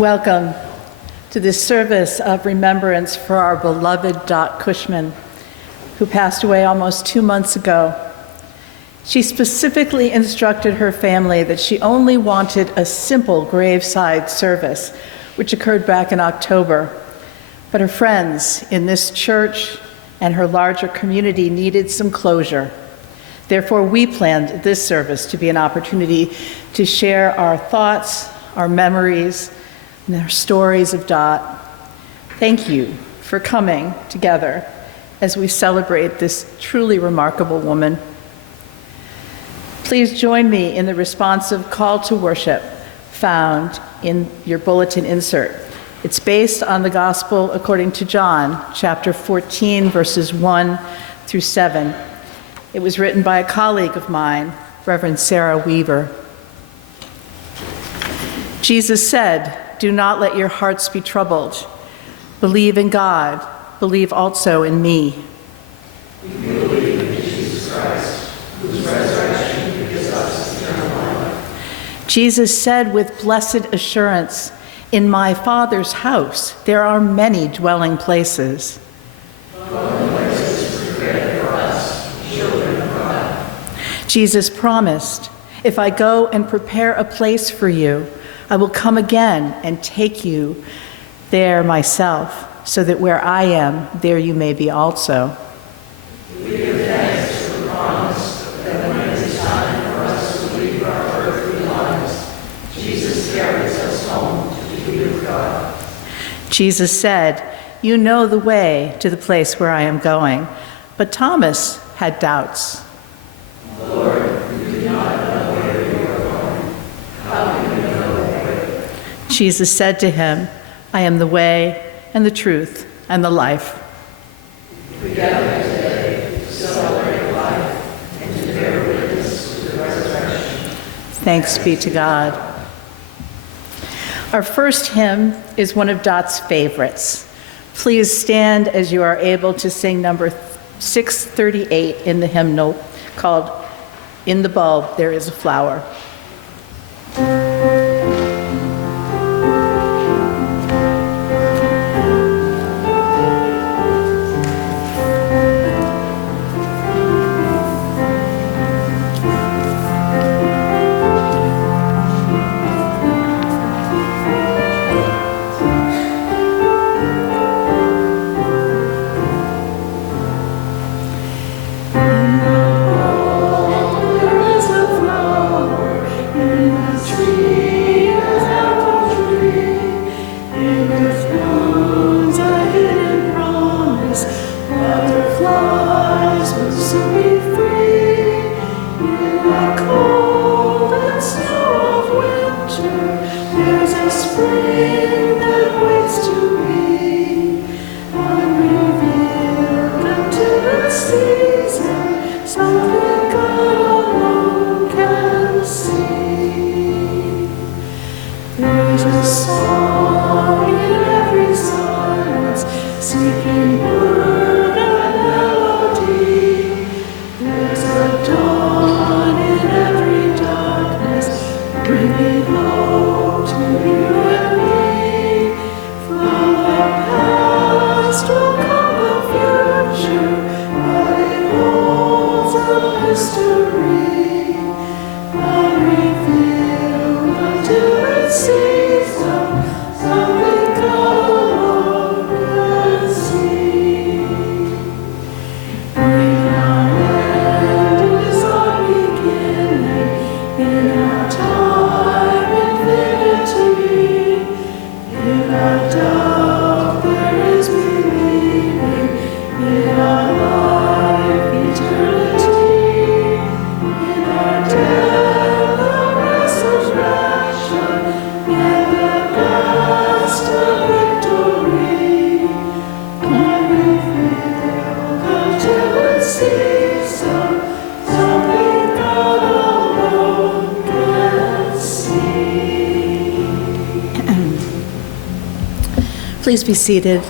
Welcome to this service of remembrance for our beloved Dot Cushman, who passed away almost 2 months ago. She specifically instructed her family that she only wanted a simple graveside service, which occurred back in October. But her friends in this church and her larger community needed some closure. Therefore, we planned this service to be an opportunity to share our thoughts, our memories, and our stories of Dot. Thank you for coming together as we celebrate this truly remarkable woman. Please join me in the responsive call to worship found in your bulletin insert. It's based on the Gospel according to John, chapter 14, verses 1 through 7. It was written by a colleague of mine, Reverend Sarah Weaver. Jesus said, "Do not let your hearts be troubled. Believe in God. Believe also in me." We believe in Jesus Christ, whose resurrection gives us eternal life. Jesus said with blessed assurance, "In my Father's house there are many dwelling places." Dwelling places prepared for us, children of God. Jesus promised, "If I go and prepare a place for you, I will come again and take you there myself, so that where I am, there you may be also." We give thanks for the promise that when it is time for us to leave our earthly lives, Jesus carries us home to be with God. Jesus said, "You know the way to the place where I am going." But Thomas had doubts. Lord, we do not know where you are going. How can we know the way? Jesus said to him, "I am the way and the truth and the life." We gather today to celebrate life and to bear witness to the resurrection. Thanks be to God. Our first hymn is one of Dot's favorites. Please stand as you are able to sing number 638 in the hymnal called "In the Bulb There Is a Flower." Please be seated.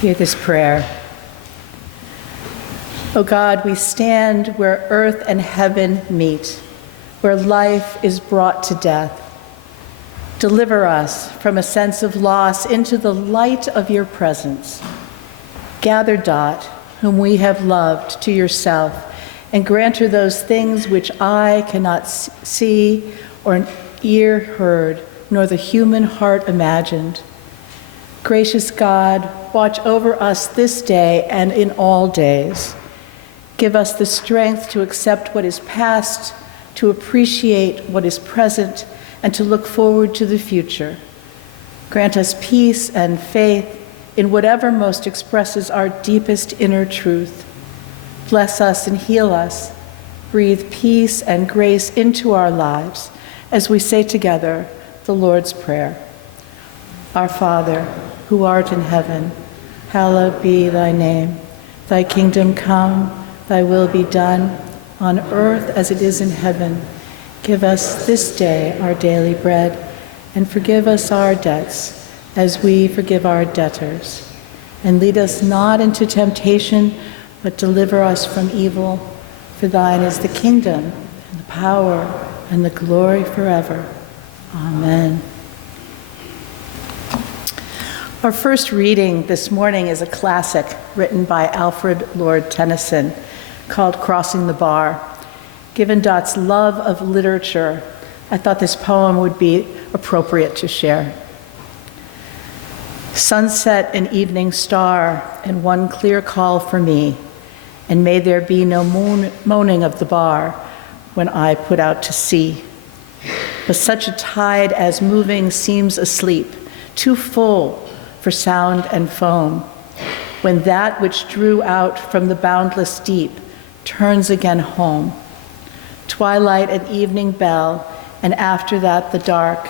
Hear this prayer. O God, we stand where earth and heaven meet, where life is brought to death. Deliver us from a sense of loss into the light of your presence. Gather Dot, whom we have loved, to yourself, and grant her those things which eye cannot see, or an ear heard, nor the human heart imagined. Gracious God, watch over us this day and in all days. Give us the strength to accept what is past, to appreciate what is present, and to look forward to the future. Grant us peace and faith in whatever most expresses our deepest inner truth. Bless us and heal us. Breathe peace and grace into our lives as we say together the Lord's Prayer. Our Father, who art in heaven, hallowed be thy name. Thy kingdom come, thy will be done, on earth as it is in heaven. Give us this day our daily bread, and forgive us our debts, as we forgive our debtors. And lead us not into temptation, but deliver us from evil. For thine is the kingdom, and the power, and the glory forever. Amen. Our first reading this morning is a classic written by Alfred Lord Tennyson called Crossing the Bar. Given Dot's love of literature, I thought this poem would be appropriate to share. Sunset and evening star, and one clear call for me, and may there be no moaning of the bar when I put out to sea. But such a tide as moving seems asleep, too full for sound and foam, when that which drew out from the boundless deep turns again home. Twilight and evening bell, and after that the dark,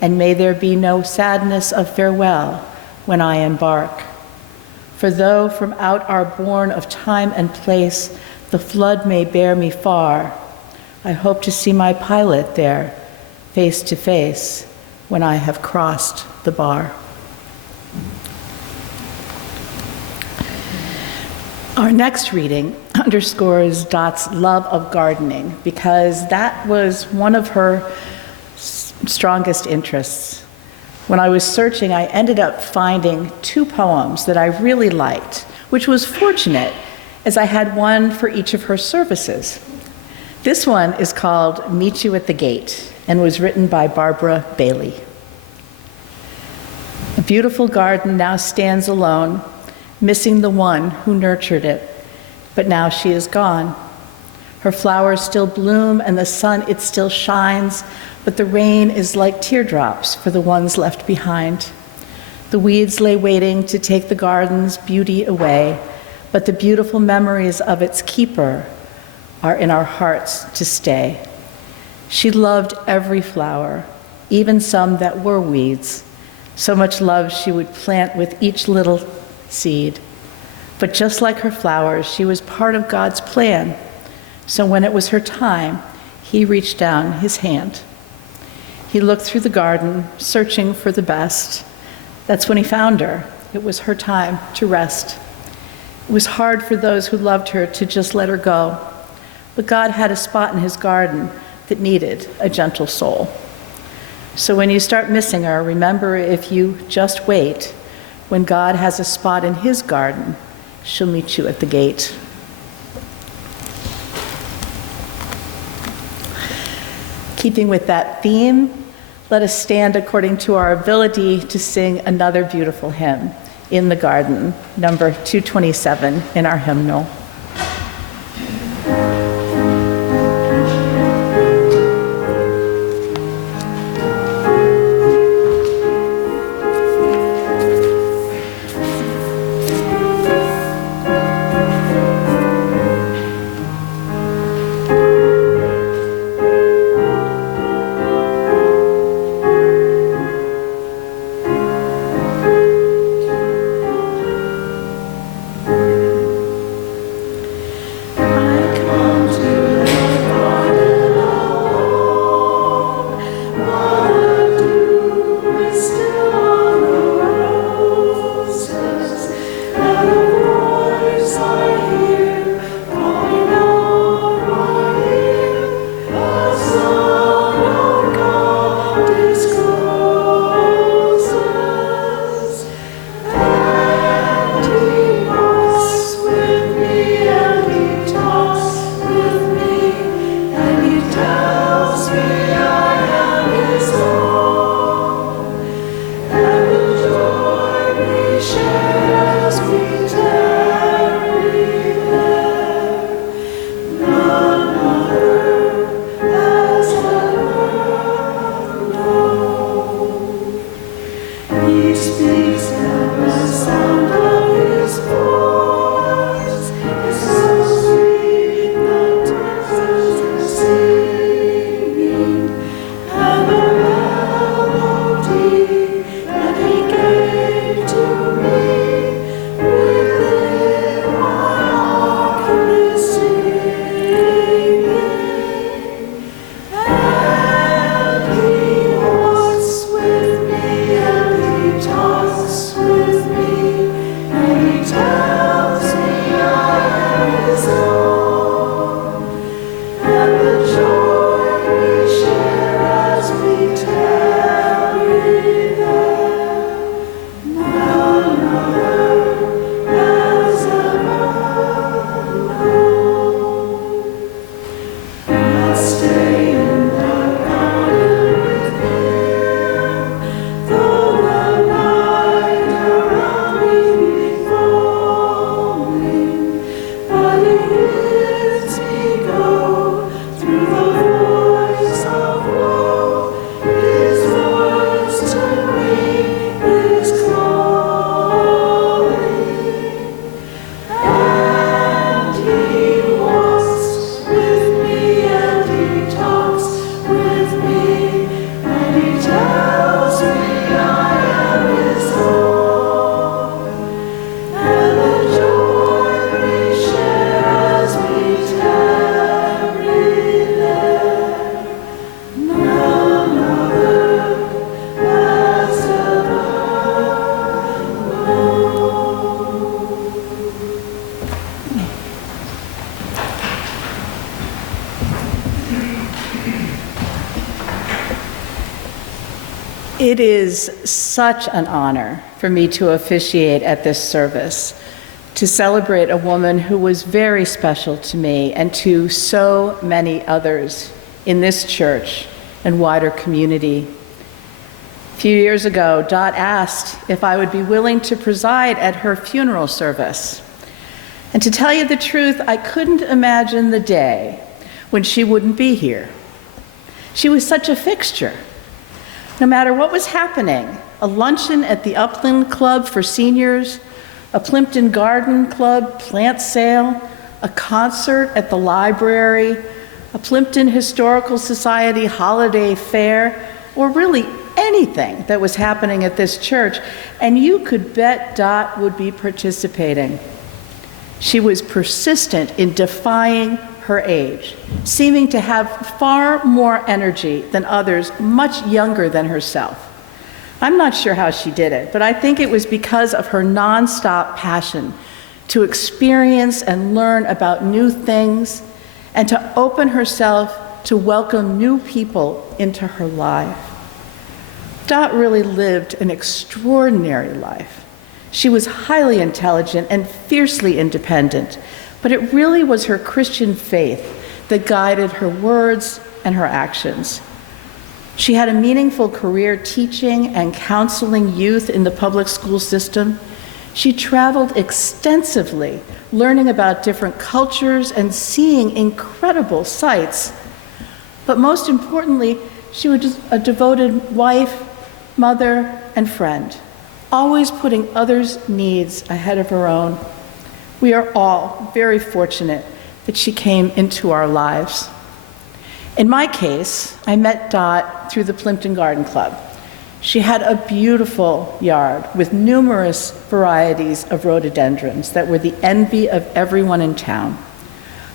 and may there be no sadness of farewell when I embark. For though from out our bourne of time and place the flood may bear me far, I hope to see my pilot there, face to face, when I have crossed the bar. Our next reading underscores Dot's love of gardening because that was one of her strongest interests. When I was searching, I ended up finding two poems that I really liked, which was fortunate as I had one for each of her services. This one is called Meet You at the Gate and was written by Barbara Bailey. A beautiful garden now stands alone, missing the one who nurtured it, but now she is gone. Her flowers still bloom and the sun, it still shines, but the rain is like teardrops for the ones left behind. The weeds lay waiting to take the garden's beauty away, but the beautiful memories of its keeper are in our hearts to stay. She loved every flower, even some that were weeds. So much love she would plant with each little seed. But just like her flowers, she was part of God's plan. So when it was her time, he reached down his hand. He looked through the garden, searching for the best. That's when he found her. It was her time to rest. It was hard for those who loved her to just let her go. But God had a spot in his garden that needed a gentle soul. So when you start missing her, remember, if you just wait, when God has a spot in his garden, she'll meet you at the gate. Keeping with that theme, let us stand according to our ability to sing another beautiful hymn, In the Garden, number 227 in our hymnal. It is such an honor for me to officiate at this service, to celebrate a woman who was very special to me and to so many others in this church and wider community. A few years ago, Dot asked if I would be willing to preside at her funeral service. And to tell you the truth, I couldn't imagine the day when she wouldn't be here. She was such a fixture. No matter what was happening, a luncheon at the Upland Club for seniors, a Plimpton Garden Club plant sale, a concert at the library, a Plimpton Historical Society holiday fair, or really anything that was happening at this church, and you could bet Dot would be participating. She was persistent in defying her age, seeming to have far more energy than others much younger than herself. I'm not sure how she did it, but I think it was because of her nonstop passion to experience and learn about new things and to open herself to welcome new people into her life. Dot really lived an extraordinary life. She was highly intelligent and fiercely independent, but it really was her Christian faith that guided her words and her actions. She had a meaningful career teaching and counseling youth in the public school system. She traveled extensively, learning about different cultures and seeing incredible sights. But most importantly, she was a devoted wife, mother, and friend, always putting others' needs ahead of her own. We are all very fortunate that she came into our lives. In my case, I met Dot through the Plimpton Garden Club. She had a beautiful yard with numerous varieties of rhododendrons that were the envy of everyone in town.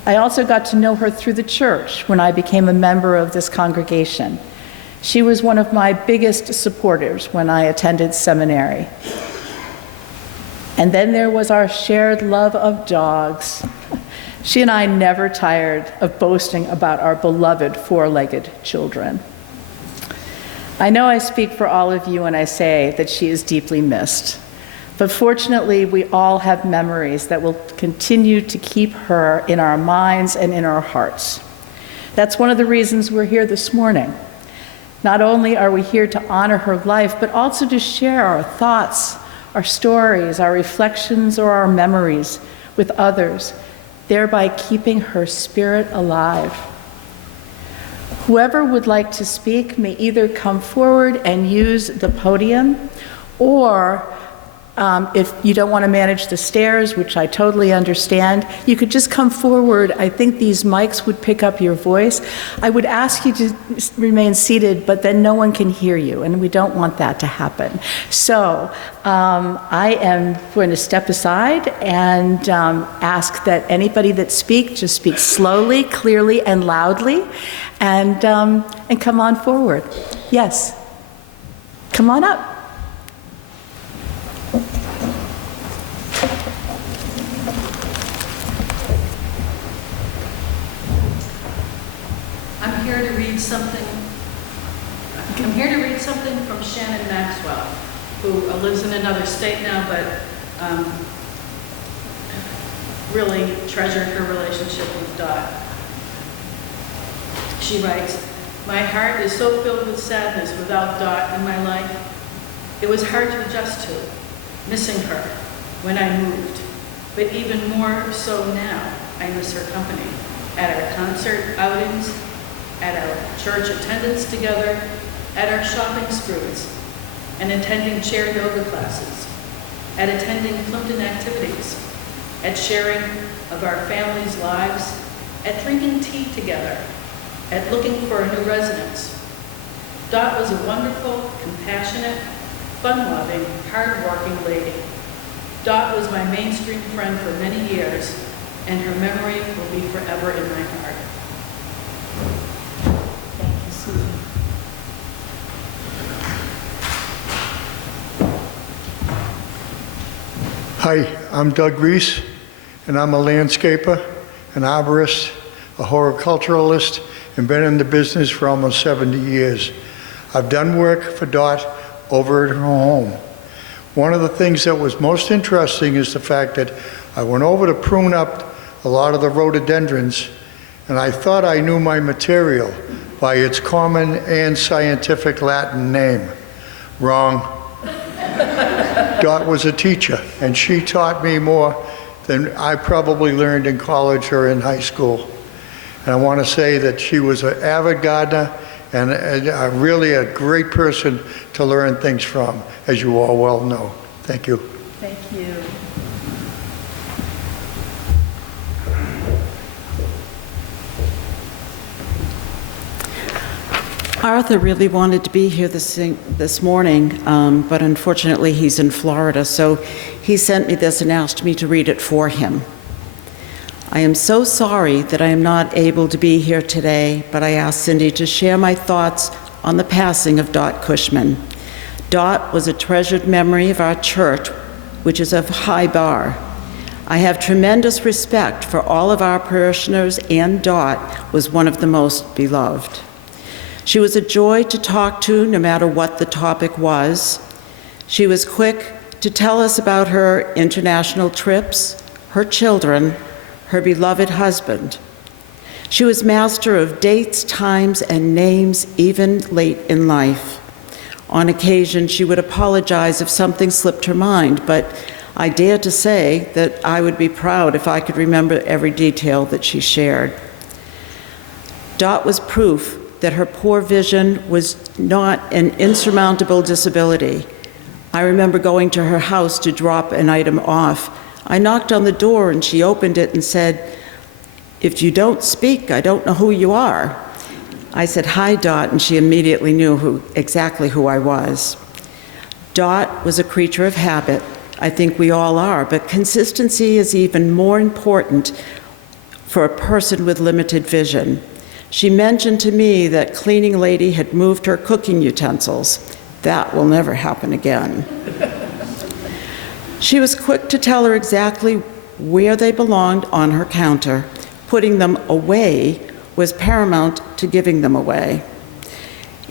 I also got to know her through the church when I became a member of this congregation. She was one of my biggest supporters when I attended seminary. And then there was our shared love of dogs. She and I never tired of boasting about our beloved four-legged children. I know I speak for all of you when I say that she is deeply missed, but fortunately we all have memories that will continue to keep her in our minds and in our hearts. That's one of the reasons we're here this morning. Not only are we here to honor her life, but also to share our thoughts, our stories, our reflections, or our memories with others, thereby keeping her spirit alive. Whoever would like to speak may either come forward and use the podium, or if you don't want to manage the stairs, which I totally understand, you could just come forward. I think these mics would pick up your voice. I would ask you to remain seated, but then no one can hear you, and we don't want that to happen. So I am going to step aside and ask that anybody that speaks, just speak slowly, clearly, and loudly, and come on forward. Yes, come on up. I'm here to read something from Shannon Maxwell, who lives in another state now, but really treasured her relationship with Dot. She writes, "My heart is so filled with sadness without Dot in my life. It was hard to adjust to, missing her when I moved, but even more so now, I miss her company at our concert outings, at our church attendance together, at our shopping sprees, and attending chair yoga classes, at attending Plimpton activities, at sharing of our families' lives, at drinking tea together, at looking for a new residence. Dot was a wonderful, compassionate, fun-loving, hard-working lady. Dot was my mainstream friend for many years, and her memory will be forever in my heart." Thank you, Susan. Hi, I'm Doug Reese, and I'm a landscaper, an arborist, a horticulturalist, and been in the business for almost 70 years. I've done work for Dot over at her home. One of the things that was most interesting is the fact that I went over to prune up a lot of the rhododendrons, and I thought I knew my material by its common and scientific Latin name. Wrong. Dot was a teacher, and she taught me more than I probably learned in college or in high school. And I want to say that she was an avid gardener and really a great person to learn things from, as you all well know. Thank you. Thank you. Arthur really wanted to be here this morning, but unfortunately he's in Florida, so he sent me this and asked me to read it for him. I am so sorry that I am not able to be here today, but I asked Cindy to share my thoughts on the passing of Dot Cushman. Dot was a treasured memory of our church, which is of high bar. I have tremendous respect for all of our parishioners, and Dot was one of the most beloved. She was a joy to talk to no matter what the topic was. She was quick to tell us about her international trips, her children, her beloved husband. She was master of dates, times, and names, even late in life. On occasion, she would apologize if something slipped her mind, but I dare to say that I would be proud if I could remember every detail that she shared. Dot was proof that her poor vision was not an insurmountable disability. I remember going to her house to drop an item off. I knocked on the door and she opened it and said, "If you don't speak, I don't know who you are." I said, "Hi, Dot," and she immediately knew exactly who I was. Dot was a creature of habit. I think we all are, but consistency is even more important for a person with limited vision. She mentioned to me that cleaning lady had moved her cooking utensils. That will never happen again. She was quick to tell her exactly where they belonged on her counter. Putting them away was paramount to giving them away.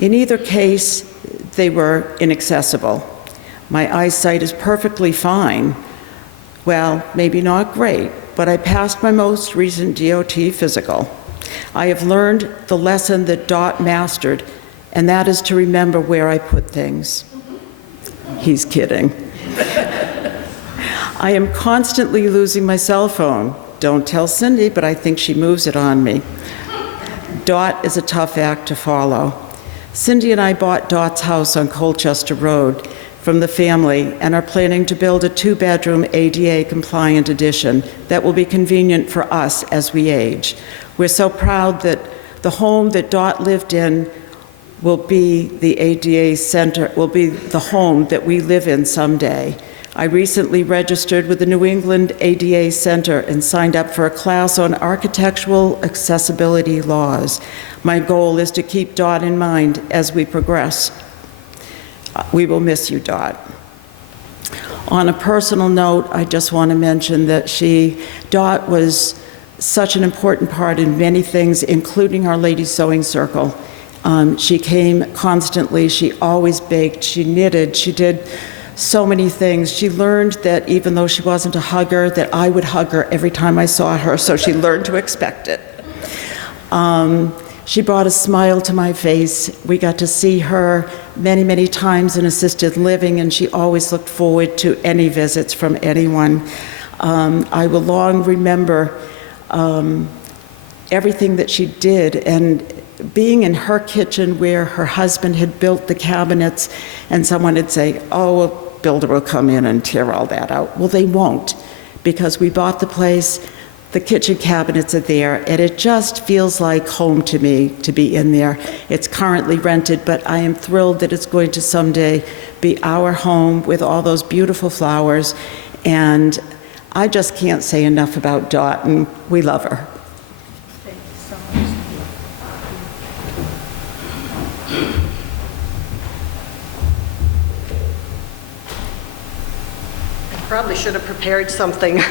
In either case, they were inaccessible. My eyesight is perfectly fine. Well, maybe not great, but I passed my most recent DOT physical. I have learned the lesson that Dot mastered, and that is to remember where I put things. He's kidding. I am constantly losing my cell phone. Don't tell Cindy, but I think she moves it on me. Dot is a tough act to follow. Cindy and I bought Dot's house on Colchester Road from the family and are planning to build a 2-bedroom ADA-compliant addition that will be convenient for us as we age. We're so proud that the home that Dot lived in will be the ADA center, will be the home that we live in someday. I recently registered with the New England ADA Center and signed up for a class on architectural accessibility laws. My goal is to keep Dot in mind as we progress. We will miss you, Dot. On a personal note, I just want to mention that Dot was such an important part in many things, including our Ladies Sewing Circle. She came constantly, she always baked, she knitted, she did so many things. She learned that even though she wasn't a hugger, that I would hug her every time I saw her, so she learned to expect it. She brought a smile to my face. We got to see her many, many times in assisted living, and she always looked forward to any visits from anyone. I will long remember everything that she did, and being in her kitchen where her husband had built the cabinets, and someone would say, "Oh, a builder will come in and tear all that out." Well, they won't, because we bought the place, the kitchen cabinets are there, and it just feels like home to me to be in there. It's currently rented, but I am thrilled that it's going to someday be our home with all those beautiful flowers, and I just can't say enough about Dot, and we love her. Thank you so much. Probably should have prepared something.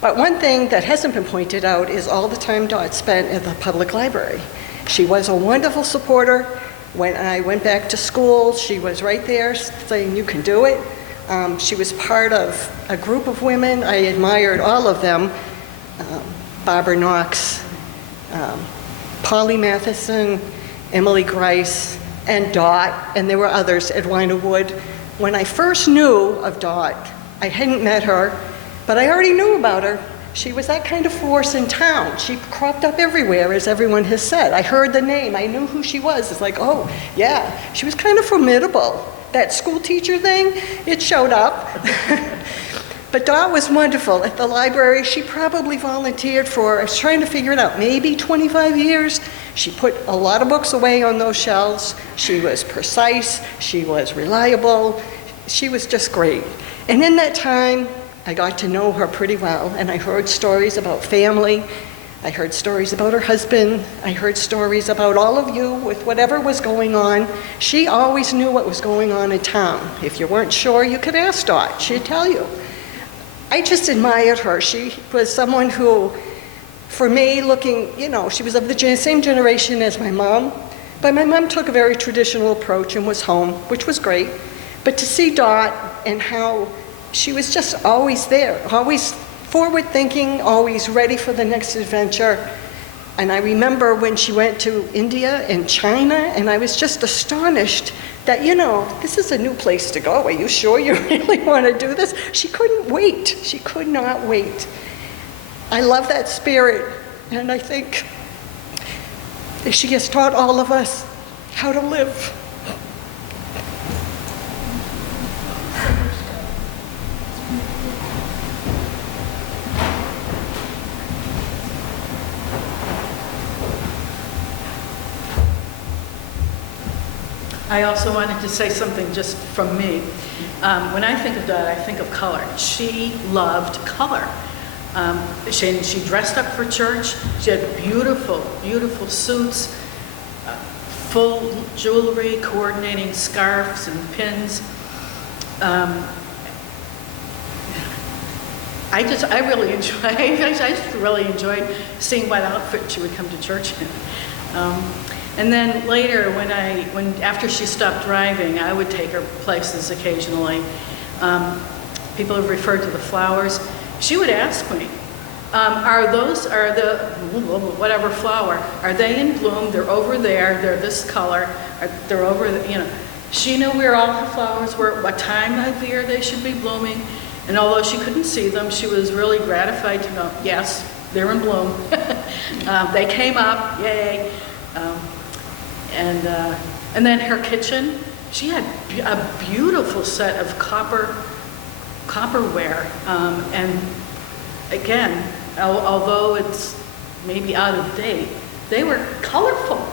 But one thing that hasn't been pointed out is all the time Dot spent at the public library. She was a wonderful supporter, When I went back to school, she was right there saying, you can do it. She was part of a group of women. I admired all of them. Barbara Knox, Polly Matheson, Emily Grice, and Dot, and there were others, Edwina Wood. When I first knew of Dot, I hadn't met her, but I already knew about her. She was that kind of force in town. She cropped up everywhere, as everyone has said. I heard the name. I knew who she was. It's like, oh, yeah. She was kind of formidable. That school teacher thing, it showed up. But Dot was wonderful. At the library, she probably volunteered for, I was trying to figure it out, maybe 25 years. She put a lot of books away on those shelves. She was precise. She was reliable. She was just great. And in that time, I got to know her pretty well, and I heard stories about family. I heard stories about her husband. I heard stories about all of you with whatever was going on. She always knew what was going on in town. If you weren't sure, you could ask Dot. She'd tell you. I just admired her. She was someone who, for me, looking, she was of the same generation as my mom, but my mom took a very traditional approach and was home, which was great. But to see Dot and how she was just always there, always forward-thinking, always ready for the next adventure. And I remember when she went to India and China, and I was just astonished that, this is a new place to go. Are you sure you really want to do this? She couldn't wait. She could not wait. I love that spirit, and I think she has taught all of us how to live. I also wanted to say something just from me. When I think of Dot, I think of color. She loved color. She dressed up for church. She had beautiful, beautiful suits, full jewelry, coordinating scarves and pins. I just really enjoyed seeing what outfit she would come to church in. And then later, after she stopped driving, I would take her places occasionally. People have referred to the flowers. She would ask me, whatever flower, are they in bloom? They're over there, they're this color, they're over, She knew where all her flowers were, what time of year they should be blooming. And although she couldn't see them, she was really gratified to know, yes, they're in bloom. They came up, yay. And then her kitchen, she had a beautiful set of copperware. And again, although it's maybe out of date, they were colorful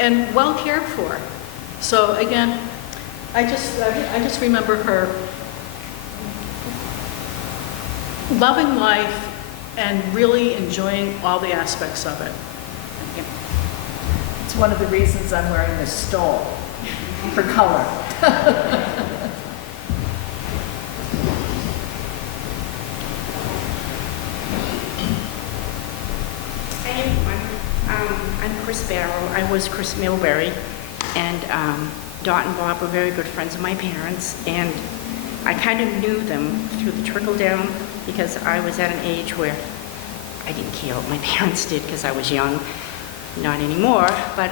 and well cared for. So again, I just remember her loving life and really enjoying all the aspects of it. It's one of the reasons I'm wearing this stole, for color. Hi everyone, I'm Chris Barrow. I was Chris Milbury, and Dot and Bob were very good friends of my parents, and I kind of knew them through the trickle down because I was at an age where I didn't care what my parents did because I was young. Not anymore, but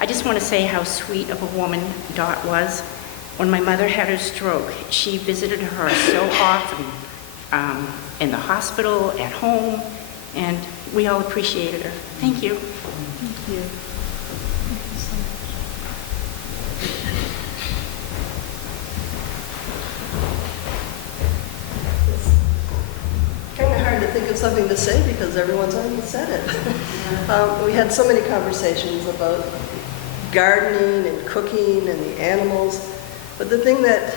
I just want to say how sweet of a woman Dot was. When my mother had her stroke, she visited her so often in the hospital, at home, and we all appreciated her. Thank you. Thank you. Kind of hard to think of something to say because everyone's already said it. We had so many conversations about gardening and cooking and the animals, but the thing that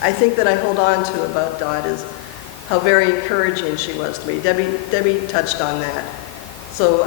I think that I hold on to about Dot is how very encouraging she was to me. Debbie touched on that. So